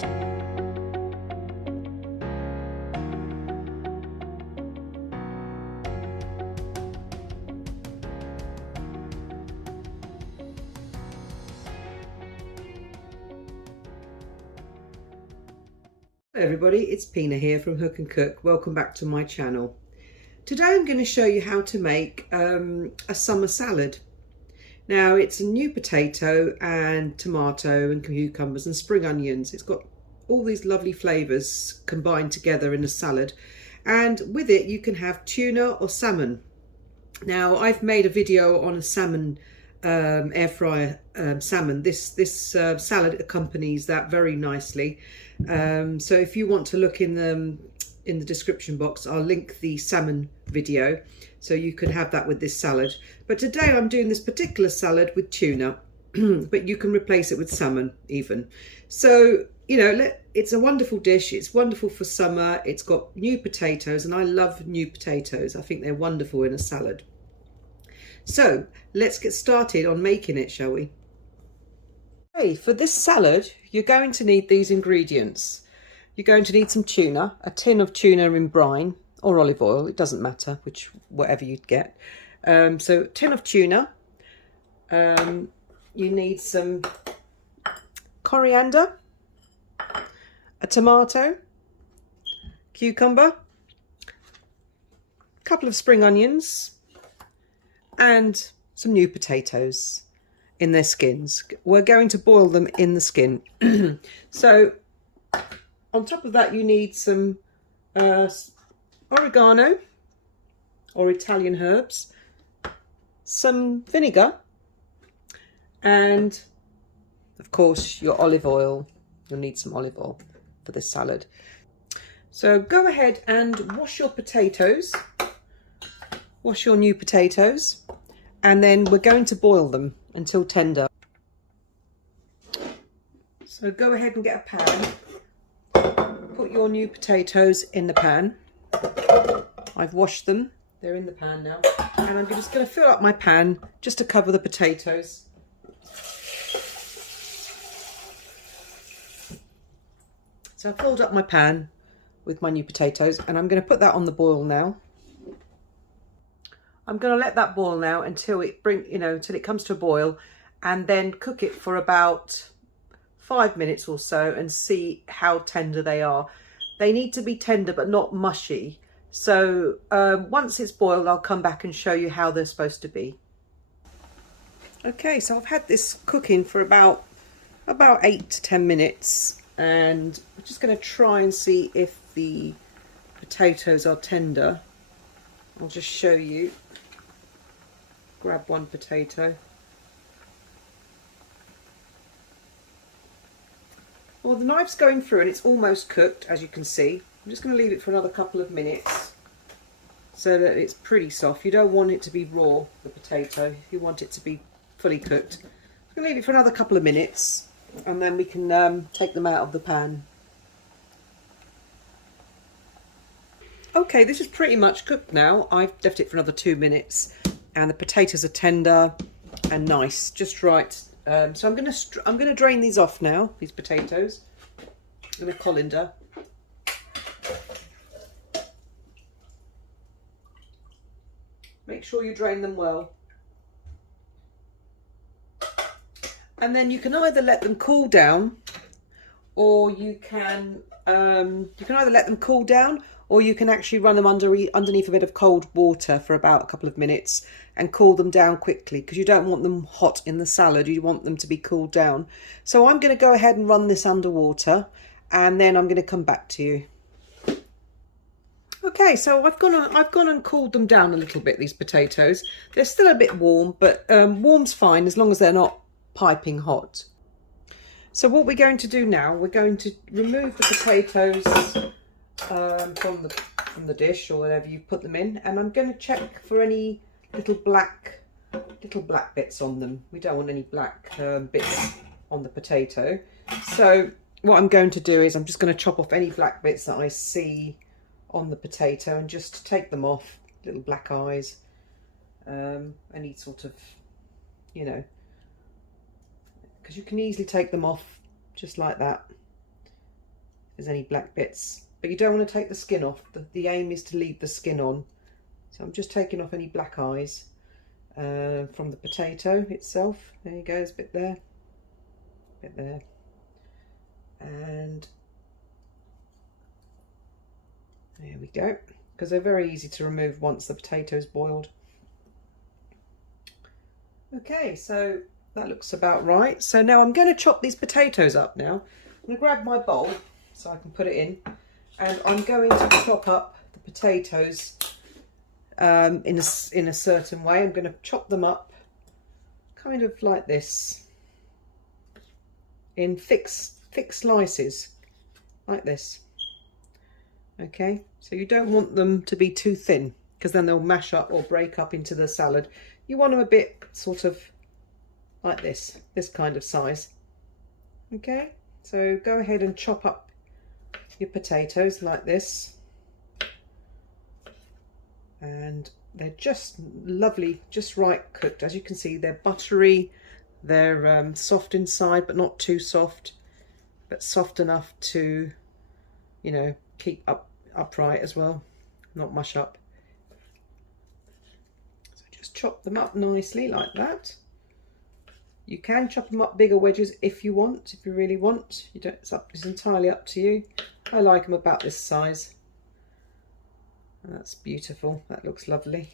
Hello everybody, it's Pina here from Hook and Cook. Welcome back to my channel. Today I'm going to show you how to make a summer salad. Now it's a new potato and tomato and cucumbers and spring onions. It's got all these lovely flavours combined together in a salad, and with it you can have tuna or salmon. Now I've made a video on a salmon air fryer salmon. This salad accompanies that very nicely. So if you want to look in the description box, I'll link the salmon video so you can have that with this salad. But today I'm doing this particular salad with tuna, but you can replace it with salmon even. So, you know, it's a wonderful dish. It's wonderful for summer. It's got new potatoes, and I love new potatoes. I think they're wonderful in a salad. So let's get started on making it, shall we? Okay, for this salad, you're going to need these ingredients. You're going to need some tuna, a tin of tuna in brine or olive oil. It doesn't matter, whatever you get. So tin of tuna. You need some coriander, a tomato, cucumber, a couple of spring onions, and some new potatoes in their skins. We're going to boil them in the skin. So on top of that you need some oregano or Italian herbs, some vinegar, and of course your olive oil. You'll need some olive oil for this salad. So go ahead and wash your potatoes, wash your new potatoes, and then we're going to boil them until tender. So go ahead and get a pan. Put your new potatoes in the pan. I've washed them. They're in the pan now. And I'm just going to fill up my pan just to cover the potatoes. So I've filled up my pan with my new potatoes, and I'm going to put that on the boil now. I'm going to let that boil now until it comes to a boil, and then cook it for about 5 minutes or so and see how tender they are. They need to be tender but not mushy. So once it's boiled, I'll come back and show you how they're supposed to be. Okay, so I've had this cooking for about 8 to 10 minutes, and I'm just going to try and see if the potatoes are tender. I'll just show you. Grab one potato. Well, the knife's going through and it's almost cooked, as you can see. I'm just going to leave it for another couple of minutes so that it's pretty soft. You don't want it to be raw, the potato. You want it to be fully cooked. I'm going to leave it for another couple of minutes, and then we can take them out of the pan. Okay, this is pretty much cooked now. I've left it for another 2 minutes, and the potatoes are tender and nice, just right. So I'm going to drain these off now. These potatoes with a colander. Make sure you drain them well. And then you can either let them cool down, or you can either let them cool down, or you can actually run them underneath a bit of cold water for about a couple of minutes and cool them down quickly, because you don't want them hot in the salad. You want them to be cooled down. So I'm going to go ahead and run this underwater, and then I'm going to come back to you. Okay, so I've gone and cooled them down a little bit, these potatoes. They're still a bit warm, but warm's fine as long as they're not piping hot. So what we're going to do now, we're going to remove the potatoes from the dish or whatever you put them in, and I'm going to check for any little black bits on them. We don't want any black bits on the potato. So what I'm going to do is I'm just going to chop off any black bits that I see on the potato and just take them off. Little black eyes, any sort of, you know, because you can easily take them off just like that. there's any black bits. But you don't want to take the skin off. The aim is to leave the skin on. So I'm just taking off any black eyes from the potato itself. There you go, there's a bit there, and there we go, because they're very easy to remove once the potato's boiled. Okay, so that looks about right. So now I'm going to chop these potatoes up now. I'm going to grab my bowl so I can put it in, and I'm going to chop up the potatoes in a certain way. I'm going to chop them up kind of like this, in thick slices like this. Okay, so you don't want them to be too thin, because then they'll mash up or break up into the salad. You want them a bit sort of like this kind of size. Okay, so go ahead and chop up your potatoes like this, and they're just lovely, just right cooked. As you can see, they're buttery, they're soft inside but not too soft, but soft enough to, you know, keep upright as well, not mush up. So just chop them up nicely like that. You can chop them up bigger wedges if you want, if you really want. You don't, it's entirely up to you. I like them about this size. That's beautiful, that looks lovely.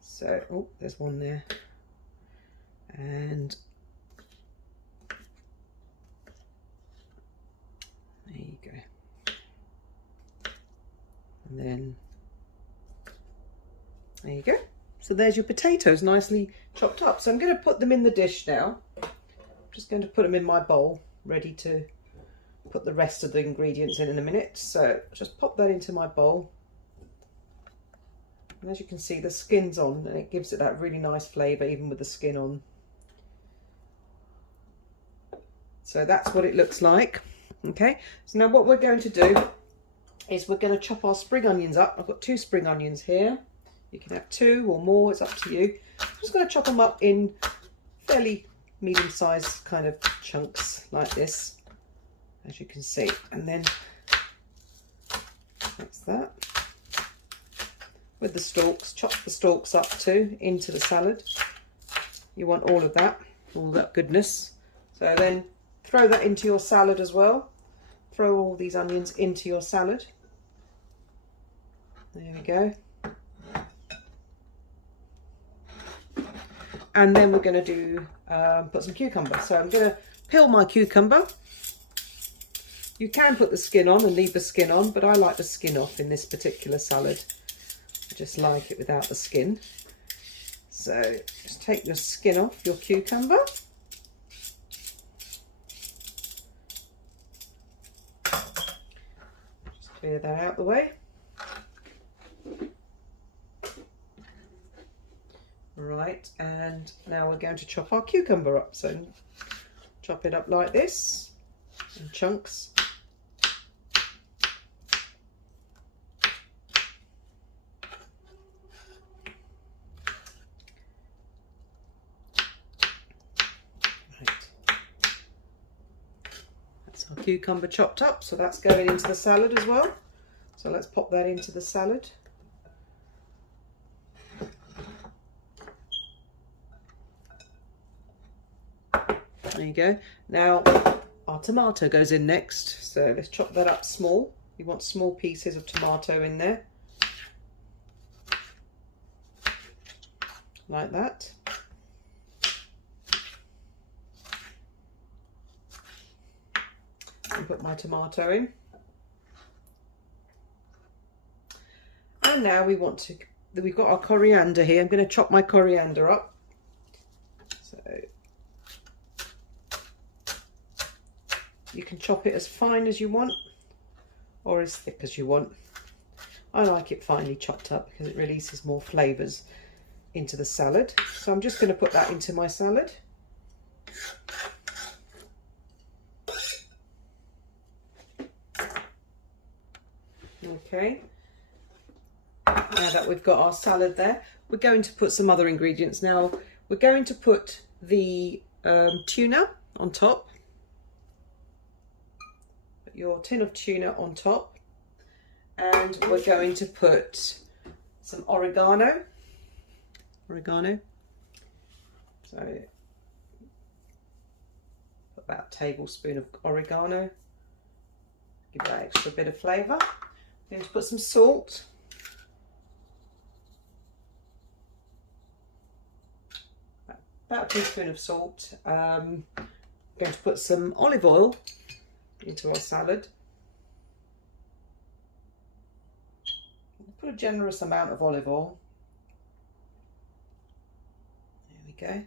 So, oh, there's one there. And there you go. And then there you go. So there's your potatoes nicely chopped up. So I'm going to put them in the dish now. I'm just going to put them in my bowl, ready to put the rest of the ingredients in a minute. So just pop that into my bowl. And as you can see, the skin's on, and it gives it that really nice flavour even with the skin on. So that's what it looks like. Okay, so now what we're going to do is we're going to chop our spring onions up. I've got 2 spring onions here. You can have 2 or more, it's up to you. I'm just going to chop them up in fairly medium-sized kind of chunks like this, as you can see. And then that's that. With the stalks, chop the stalks up too into the salad. You want all of that, all that goodness. So then throw that into your salad as well. Throw all these onions into your salad. There we go. And then we're going to do put some cucumber. So I'm going to peel my cucumber. You can put the skin on and leave the skin on, but I like the skin off in this particular salad. I just like it without the skin. So just take your skin off your cucumber. Just clear that out the way. Right, and now we're going to chop our cucumber up. So chop it up like this in chunks. Our cucumber chopped up, so that's going into the salad as well. So let's pop that into the salad. There you go. Now our tomato goes in next, so let's chop that up small. You want small pieces of tomato in there, like that. And put my tomato in. And now we've got our coriander here. I'm going to chop my coriander up. So you can chop it as fine as you want or as thick as you want. I like it finely chopped up because it releases more flavours into the salad. So I'm just going to put that into my salad. Okay, now that we've got our salad there, we're going to put some other ingredients. Now we're going to put the tuna on top. put your tin of tuna on top, and we're going to put some oregano. So put about a tablespoon of oregano. Give that extra bit of flavour. I'm going to put some salt. About a teaspoon of salt. I'm going to put some olive oil into our salad. Put a generous amount of olive oil. There we go.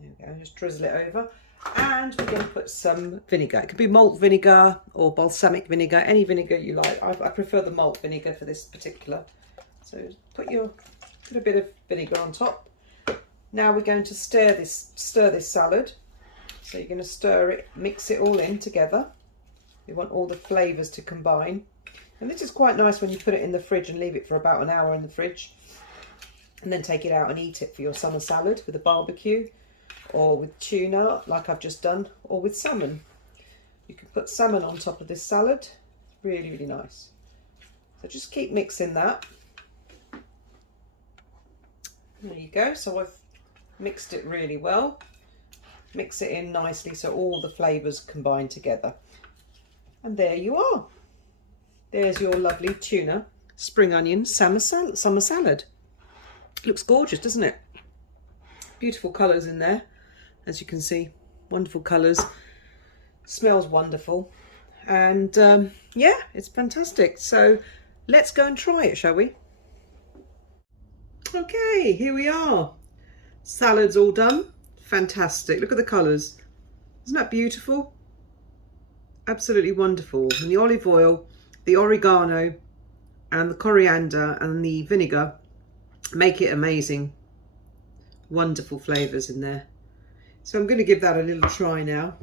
There we go. Just drizzle it over. And we're going to put some vinegar. It could be malt vinegar or balsamic vinegar, any vinegar you like. I prefer the malt vinegar for this particular. So put a bit of vinegar on top. Now we're going to stir this salad. So you're going to stir it, mix it all in together. You want all the flavours to combine. And this is quite nice when you put it in the fridge and leave it for about an hour in the fridge. And then take it out and eat it for your summer salad with a barbecue, or with tuna like I've just done, or with salmon. You can put salmon on top of this salad. Really, really nice. So just keep mixing that. There you go. So I've mixed it really well. Mix it in nicely so all the flavours combine together. And there you are. There's your lovely tuna spring onion summer salad. Looks gorgeous, doesn't it? Beautiful colours in there, as you can see. Wonderful colours. Smells wonderful. And yeah, it's fantastic. So let's go and try it, shall we? Okay, here we are. Salad's all done. Fantastic. Look at the colours. Isn't that beautiful? Absolutely wonderful. And the olive oil, the oregano and the coriander and the vinegar make it amazing. Wonderful flavours in there. So I'm going to give that a little try now.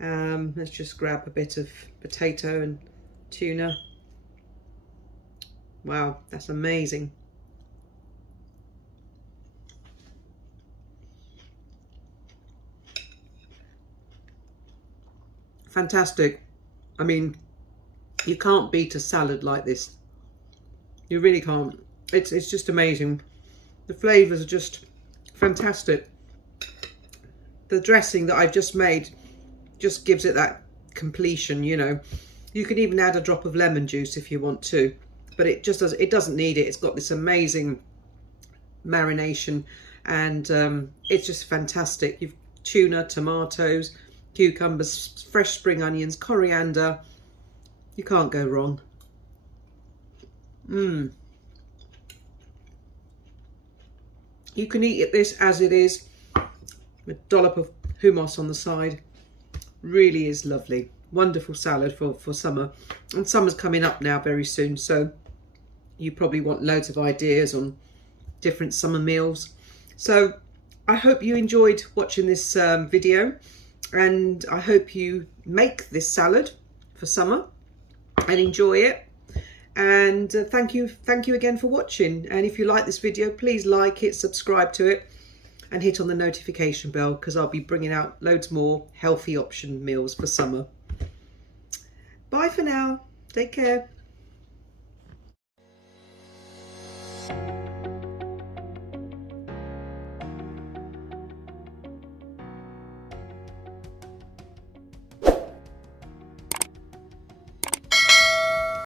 Let's just grab a bit of potato and tuna. Wow, that's amazing. Fantastic. I mean, you can't beat a salad like this. You really can't. It's just amazing. The flavours are just fantastic. The dressing that I've just made just gives it that completion, you know. You can even add a drop of lemon juice if you want to, but it just doesn't need it. It's got this amazing marination, and it's just fantastic. You've tuna, tomatoes, cucumbers, fresh spring onions, coriander. You can't go wrong. You can eat this as it is, with a dollop of hummus on the side. Really is lovely. Wonderful salad for summer. And summer's coming up now very soon, so you probably want loads of ideas on different summer meals. So I hope you enjoyed watching this video, and I hope you make this salad for summer and enjoy it. And thank you again for watching. And if you like this video, please like it, subscribe to it, and hit on the notification bell, because I'll be bringing out loads more healthy option meals for summer. Bye for now. Take care.